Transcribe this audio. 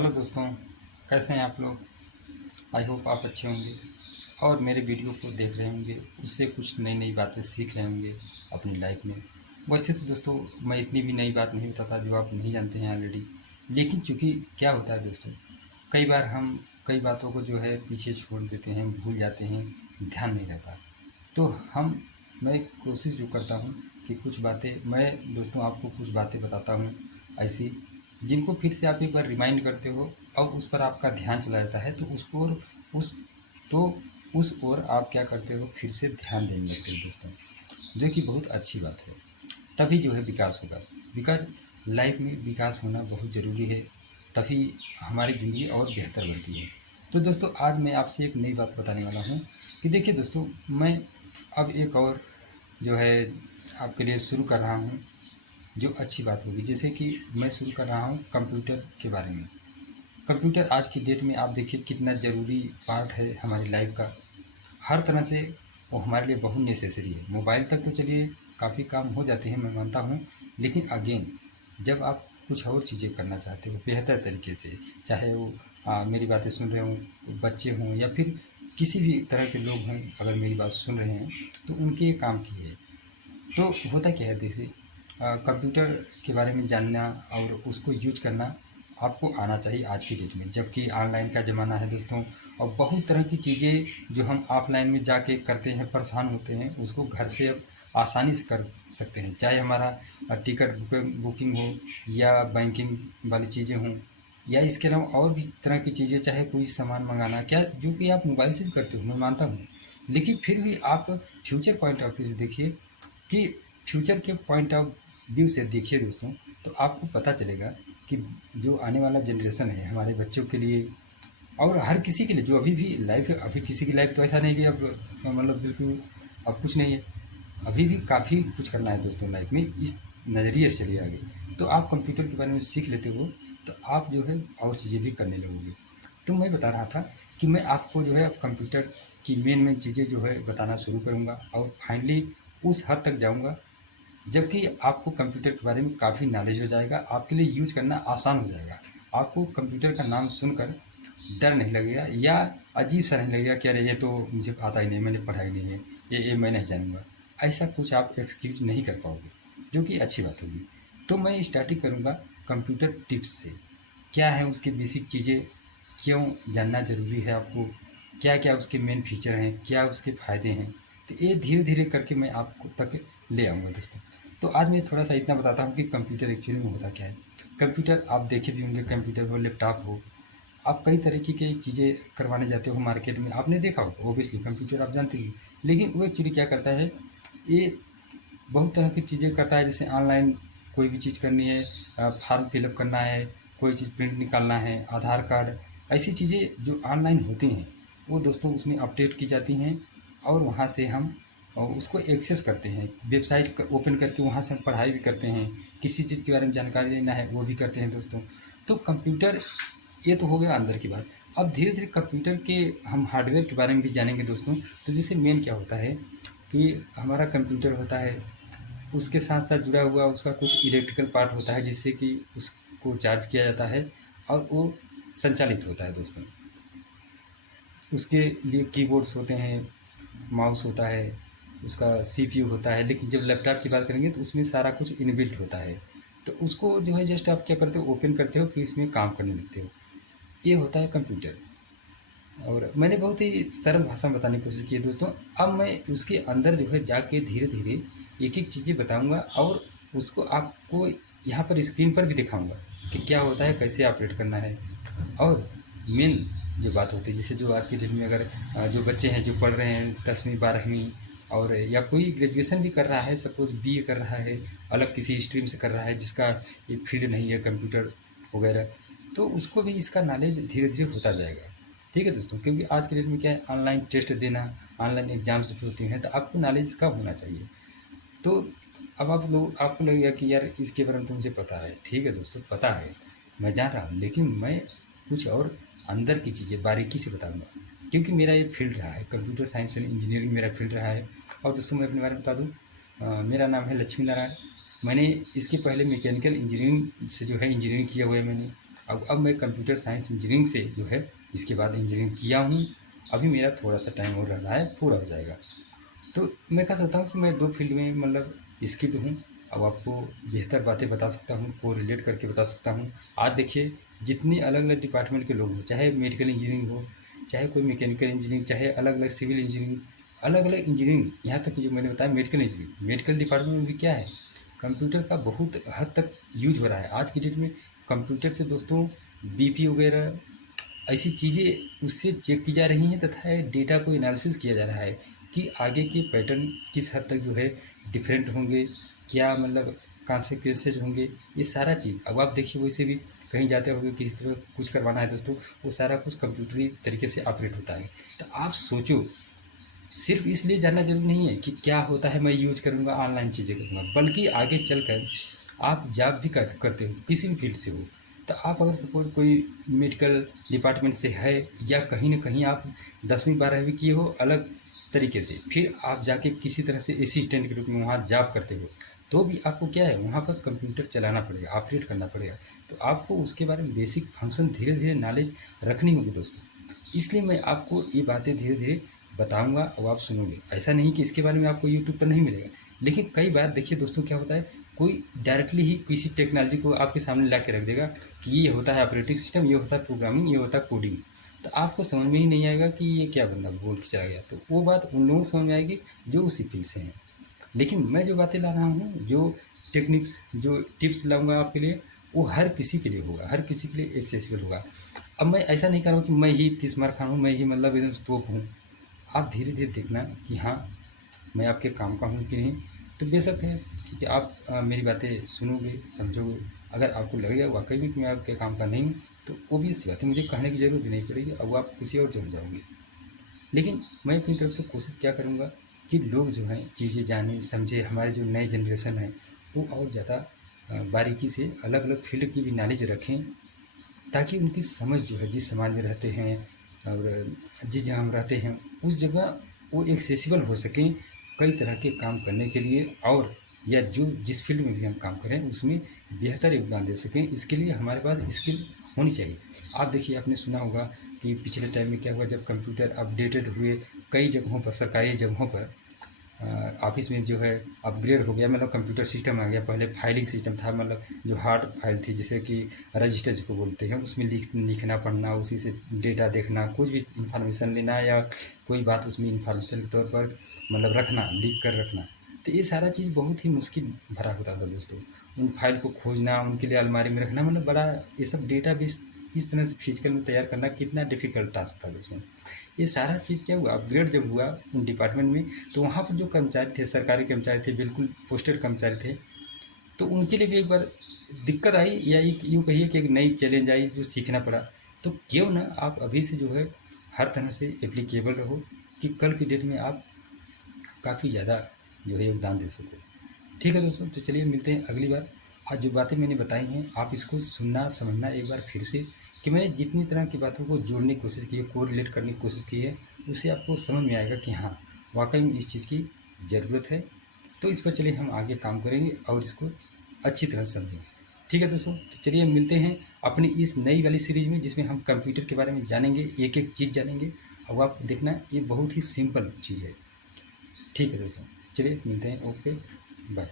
Hello दोस्तों, कैसे हैं आप लोग। आई होप आप अच्छे होंगे और मेरे वीडियो को देख रहे होंगे, उससे कुछ नई नई बातें सीख रहे होंगे अपनी लाइफ में। वैसे तो दोस्तों, मैं इतनी भी नई बात नहीं बताता जो आप नहीं जानते हैं ऑलरेडी। लेकिन चूँकि क्या होता है दोस्तों, कई बार हम कई बातों को जो है पीछे छोड़ देते हैं, भूल जाते हैं, ध्यान नहीं रहता। तो मैं कोशिश जो करता हूँ कि कुछ बातें मैं दोस्तों आपको कुछ बातें बताता हूँ ऐसी, जिनको फिर से आप एक बार रिमाइंड करते हो और उस पर आपका ध्यान चला जाता है, तो उसको और उस तो उस ओर आप क्या करते हो, फिर से ध्यान देने लगते हो दोस्तों, जो कि बहुत अच्छी बात है। तभी जो है विकास होगा। बिकॉज लाइफ में विकास होना बहुत ज़रूरी है, तभी हमारी ज़िंदगी और बेहतर बनती है। तो दोस्तों, आज मैं आपसे एक नई बात बताने वाला हूँ कि देखिए दोस्तों, मैं अब एक और जो है आपके लिए शुरू कर रहा हूँ, जो अच्छी बात होगी। जैसे कि मैं शुरू कर रहा हूँ कंप्यूटर के बारे में। कंप्यूटर आज की डेट में आप देखिए कितना ज़रूरी पार्ट है हमारी लाइफ का। हर तरह से वो हमारे लिए बहुत नेसेसरी है। मोबाइल तक तो चलिए काफ़ी काम हो जाते हैं, मैं मानता हूँ। लेकिन अगेन, जब आप कुछ और चीज़ें करना चाहते हो बेहतर तरीके से, चाहे वो मेरी बातें सुन रहे हों बच्चे हों या फिर किसी भी तरह के लोग हों, अगर मेरी बात सुन रहे हैं तो उनके काम की है। तो होता क्या है देखिए, कंप्यूटर के बारे में जानना और उसको यूज करना आपको आना चाहिए आज की डेट में, जबकि ऑनलाइन का ज़माना है दोस्तों। और बहुत तरह की चीज़ें जो हम ऑफलाइन में जाके करते हैं, परेशान होते हैं, उसको घर से अब आसानी से कर सकते हैं। चाहे हमारा टिकट बुकिंग हो या बैंकिंग वाली चीज़ें हों, या इसके अलावा और भी तरह की चीज़ें, चाहे कोई सामान मंगाना, क्या जो कि आप मोबाइल से भी करते हो, मैं मानता हूँ। लेकिन फिर भी आप फ्यूचर पॉइंट ऑफ व्यू से देखिए कि फ्यूचर के पॉइंट ऑफ व्यू से देखिए दोस्तों, तो आपको पता चलेगा कि जो आने वाला जनरेशन है हमारे बच्चों के लिए और हर किसी के लिए, जो अभी भी लाइफ है, अभी किसी की लाइफ तो ऐसा नहीं कि अब मतलब बिल्कुल अब कुछ नहीं है। अभी भी काफ़ी कुछ करना है दोस्तों लाइफ में, इस नज़रिए से चलिए आगे। तो आप कंप्यूटर के बारे में सीख लेते हो, तो आप जो है और चीज़ें भी करने लगोगे। तो मैं बता रहा था कि मैं आपको जो है कंप्यूटर की मेन चीज़ें जो है बताना शुरू करूँगा और फाइनली उस हद तक जाऊँगा जबकि आपको कंप्यूटर के बारे में काफ़ी नॉलेज हो जाएगा, आपके लिए यूज करना आसान हो जाएगा। आपको कंप्यूटर का नाम सुनकर डर नहीं लगेगा या अजीब सा नहीं लगेगा कि अरे ये तो मुझे आता ही नहीं, मैंने पढ़ा ही नहीं है, ये मैं नहीं जानूँगा। ऐसा कुछ आप एक्सक्यूज़ नहीं कर पाओगे, जो कि अच्छी बात होगी। तो मैं स्टार्टिंग करूँगा कंप्यूटर टिप्स से। क्या है उसकी बेसिक चीज़ें, क्यों जानना ज़रूरी है आपको, क्या-क्या उसके मेन फीचर हैं, क्या उसके फ़ायदे हैं। तो ये धीरे-धीरे करके मैं आपको तक ले आऊँगा दोस्तों। तो आज मैं थोड़ा-सा इतना बताता हूँ कि कंप्यूटर एक्चुअली में होता क्या है। कंप्यूटर आप देखे भी होंगे, कंप्यूटर हो, लैपटॉप हो, आप कई तरीके की चीज़ें करवाने जाते हो मार्केट में, आपने देखा होगा ऑब्वियसली कंप्यूटर आप जानते ही। लेकिन वो एक्चुअली क्या करता है, ये बहुत तरह की चीज़ें करता है। जैसे ऑनलाइन कोई भी चीज़ करनी है, फॉर्म फिलअप करना है, कोई चीज़ प्रिंट निकालना है, आधार कार्ड, ऐसी चीज़ें जो ऑनलाइन होती हैं, वो दोस्तों उसमें अपडेट की जाती हैं और वहाँ से हम उसको एक्सेस करते हैं। वेबसाइट ओपन करके वहाँ से हम पढ़ाई भी करते हैं, किसी चीज़ के बारे में जानकारी लेना है वो भी करते हैं दोस्तों। तो कंप्यूटर, ये तो हो गया अंदर की बात। अब धीरे धीरे कंप्यूटर के हम हार्डवेयर के बारे में भी जानेंगे दोस्तों। तो जैसे मेन क्या होता है कि हमारा कंप्यूटर होता है, उसके साथ साथ जुड़ा हुआ उसका कुछ इलेक्ट्रिकल पार्ट होता है, जिससे कि उसको चार्ज किया जाता है और वो संचालित होता है दोस्तों। उसके लिए कीबोर्ड्स होते हैं, माउस होता है, उसका सीपीयू होता है। लेकिन जब लैपटॉप की बात करेंगे तो उसमें सारा कुछ इनबिल्ट होता है। तो उसको जो है जस्ट आप क्या करते हो, ओपन करते हो कि इसमें काम करने लगते हो। ये होता है कंप्यूटर। और मैंने बहुत ही सरल भाषा में बताने की कोशिश की है दोस्तों। अब मैं उसके अंदर जो है जाके धीरे धीरे एक एक चीज़ें बताऊंगा और उसको आपको यहाँ पर स्क्रीन पर भी दिखाऊंगा कि क्या होता है, कैसे ऑपरेट करना है। और मेन जो बात होती है, जैसे जो आज के डेट में अगर जो बच्चे हैं जो पढ़ रहे हैं 10वीं 12वीं, और या कोई ग्रेजुएशन भी कर रहा है, सपोज बीए कर रहा है, अलग किसी स्ट्रीम से कर रहा है जिसका ये फील्ड नहीं है कंप्यूटर वगैरह, तो उसको भी इसका नॉलेज धीरे धीरे होता जाएगा। ठीक है दोस्तों, क्योंकि आज के डेट में क्या है, ऑनलाइन टेस्ट देना, ऑनलाइन एग्जाम्स भी होती हैं, तो आपको नॉलेज कब होना चाहिए। तो अब आप लोग आपको लगेगा कि यार इसके बारे में तो मुझे पता है। ठीक है दोस्तों, पता है, मैं जान रहा हूँ, लेकिन मैं कुछ और अंदर की चीज़ें बारीकी से बताऊँगा, क्योंकि मेरा ये फील्ड रहा है, कंप्यूटर साइंस एंड इंजीनियरिंग मेरा फील्ड रहा है। और दोस्तों मैं अपने बारे में बता दूँ, मेरा नाम है लक्ष्मी नारायण। मैंने इसके पहले मैकेनिकल इंजीनियरिंग से जो है इंजीनियरिंग किया हुआ है मैंने, अब मैं कंप्यूटर साइंस इंजीनियरिंग से जो है इसके बाद इंजीनियरिंग किया हूँ। अभी मेरा थोड़ा सा टाइम और रह रहा है, पूरा हो जाएगा। तो मैं कह सकता हूँ कि मैं 2 फील्ड में मतलब स्किल्ड हूँ। अब आपको बेहतर बातें बता सकता हूँ, को रिलेट करके बता सकता हूँ। आज देखिए जितने अलग-अलग डिपार्टमेंट के लोग हों, चाहे मेडिकल इंजीनियरिंग हो, चाहे कोई मैकेनिकल इंजीनियरिंग, चाहे अलग-अलग सिविल इंजीनियरिंग, अलग-अलग इंजीनियरिंग, यहाँ तक कि जो मैंने बताया मेडिकल इंजीनियरिंग, मेडिकल डिपार्टमेंट में भी क्या है, कंप्यूटर का बहुत हद तक यूज़ हो रहा है। आज की डेट में कंप्यूटर से दोस्तों बीपी वगैरह ऐसी चीज़ें उससे चेक की जा रही हैं तथा डेटा को एनालिसिस किया जा रहा है कि आगे के पैटर्न किस हद तक जो है डिफरेंट होंगे, क्या मतलब कॉन्सिक्वेंसेज होंगे, ये सारा चीज़। अब आप देखिए वैसे भी कहीं जाते होंगे, किसी तरह कुछ करवाना है दोस्तों, वो सारा कुछ कंप्यूटरी तरीके से ऑपरेट होता है। तो आप सोचो, सिर्फ इसलिए जानना जरूरी नहीं है कि क्या होता है मैं यूज करूँगा, ऑनलाइन चीज़ें करूँगा, बल्कि आगे चलकर आप जॉब भी करते हो, किसी भी फील्ड से हो, तो आप अगर सपोज़ कोई मेडिकल डिपार्टमेंट से है या कहीं न कहीं आप 10वीं 12वीं किए हो अलग तरीके से, फिर आप जाके किसी तरह से असिस्टेंट के रूप में वहाँ जॉब करते हो, तो भी आपको क्या है वहाँ पर कंप्यूटर चलाना पड़ेगा, ऑपरेट करना पड़ेगा। तो आपको उसके बारे में बेसिक फंक्शन धीरे-धीरे नॉलेज रखनी होगी दोस्तों। इसलिए मैं आपको ये बातें धीरे-धीरे बताऊँगा और आप सुनोगे। ऐसा नहीं कि इसके बारे में आपको यूट्यूब पर नहीं मिलेगा। लेकिन कई बार देखिए दोस्तों क्या होता है, कोई डायरेक्टली ही किसी टेक्नोलॉजी को आपके सामने ला के रख देगा कि ये होता है ऑपरेटिंग सिस्टम, ये होता है प्रोग्रामिंग, ये होता है कोडिंग। तो आपको समझ में ही नहीं आएगा कि ये क्या बंदा बोल के चला गया। तो वो बात उन लोगों को समझ में आएगी जो उसी फील्ड से हैं। लेकिन मैं जो बातें ला रहा हूँ, जो टेक्निक्स, जो टिप्स लाऊँगा आपके लिए, वो हर किसी के लिए होगा, हर किसी के लिए एक्सेसिबल होगा। अब मैं ऐसा नहीं कर रहा हूँ कि मैं ही 30 मार खा हूँ, मैं ही मतलब एकदम तोप हूँ। आप धीरे-धीरे देखना कि हाँ, मैं आपके काम का हूँ कि नहीं। तो बेशक है कि आप मेरी बातें सुनोगे, समझोगे। अगर आपको लगेगा वाक़ई में कि मैं आपके काम का नहीं हूँ, तो ऑब्वियस सी बात है, मुझे कहने की ज़रूरत भी नहीं पड़ेगी, अब आप किसी और जगह जाओगे। लेकिन मैं अपनी तरफ से कोशिश क्या करूँगा कि लोग जो हैं चीज़ें जानें, समझें, हमारी जो नई जनरेशन है, वो और ज़्यादा बारीकी से अलग-अलग फ़ील्ड की भी नॉलेज रखें, ताकि उनकी समझ जो है जिस समाज में रहते हैं और जिस जगह हम रहते हैं उस जगह वो एक्सेसिबल हो सकें कई तरह के काम करने के लिए, और या जो जिस फील्ड में भी हम काम करें उसमें बेहतर योगदान दे सकें। इसके लिए हमारे पास स्किल होनी चाहिए। आप देखिए आपने सुना होगा कि पिछले टाइम में क्या हुआ, जब कंप्यूटर अपडेटेड हुए कई जगहों पर, सरकारी जगहों पर ऑफिस में जो है अपग्रेड हो गया, मतलब कंप्यूटर सिस्टम आ गया। पहले फाइलिंग सिस्टम था, मतलब जो हार्ड फाइल थी जिसे कि रजिस्टर जिसको बोलते हैं, उसमें लिखना पढ़ना, उसी से डेटा देखना, कुछ भी इंफॉर्मेशन लेना या कोई बात उसमें इंफॉर्मेशन के तौर पर मतलब रखना, लिख कर रखना। तो ये सारा चीज़ बहुत ही मुश्किल भरा होता था दोस्तों। उन फाइल को खोजना, उनके लिए अलमारी में रखना, मतलब बड़ा ये सब डेटाबेस इस तरह से फिजिकल में तैयार करना कितना डिफ़िकल्ट टास्क था दोस्तों। ये सारा चीज़ क्या हुआ, अपग्रेड जब हुआ उन डिपार्टमेंट में, तो वहाँ पर जो कर्मचारी थे, सरकारी कर्मचारी थे, बिल्कुल पोस्टेड कर्मचारी थे, तो उनके लिए भी एक बार दिक्कत आई, या एक यूँ कहिए कि एक नई चैलेंज आई जो सीखना पड़ा। तो क्यों ना आप अभी से जो है हर तरह से एप्लीकेबल रहो कि कल की डेट में आप काफ़ी ज़्यादा जो है योगदान दे सको। ठीक है दोस्तों, तो चलिए मिलते हैं अगली बार। आज जो बातें मैंने बताई हैं आप इसको सुनना समझना एक बार फिर से, कि मैंने जितनी तरह की बातों को जोड़ने की कोशिश की है, कोरिलेट करने की कोशिश की है, उससे आपको समझ में आएगा कि हाँ, वाक़ई में इस चीज़ की ज़रूरत है। तो इस पर चलिए हम आगे काम करेंगे और इसको अच्छी तरह से समझेंगे। ठीक है दोस्तों, तो चलिए मिलते हैं अपनी इस नई वाली सीरीज़ में, जिसमें हम कंप्यूटर के बारे में जानेंगे, एक-एक चीज़ जानेंगे। अब आप देखना ये बहुत ही सिंपल चीज़ है। ठीक है दोस्तों, चलिए मिलते हैं, ओके, बाय।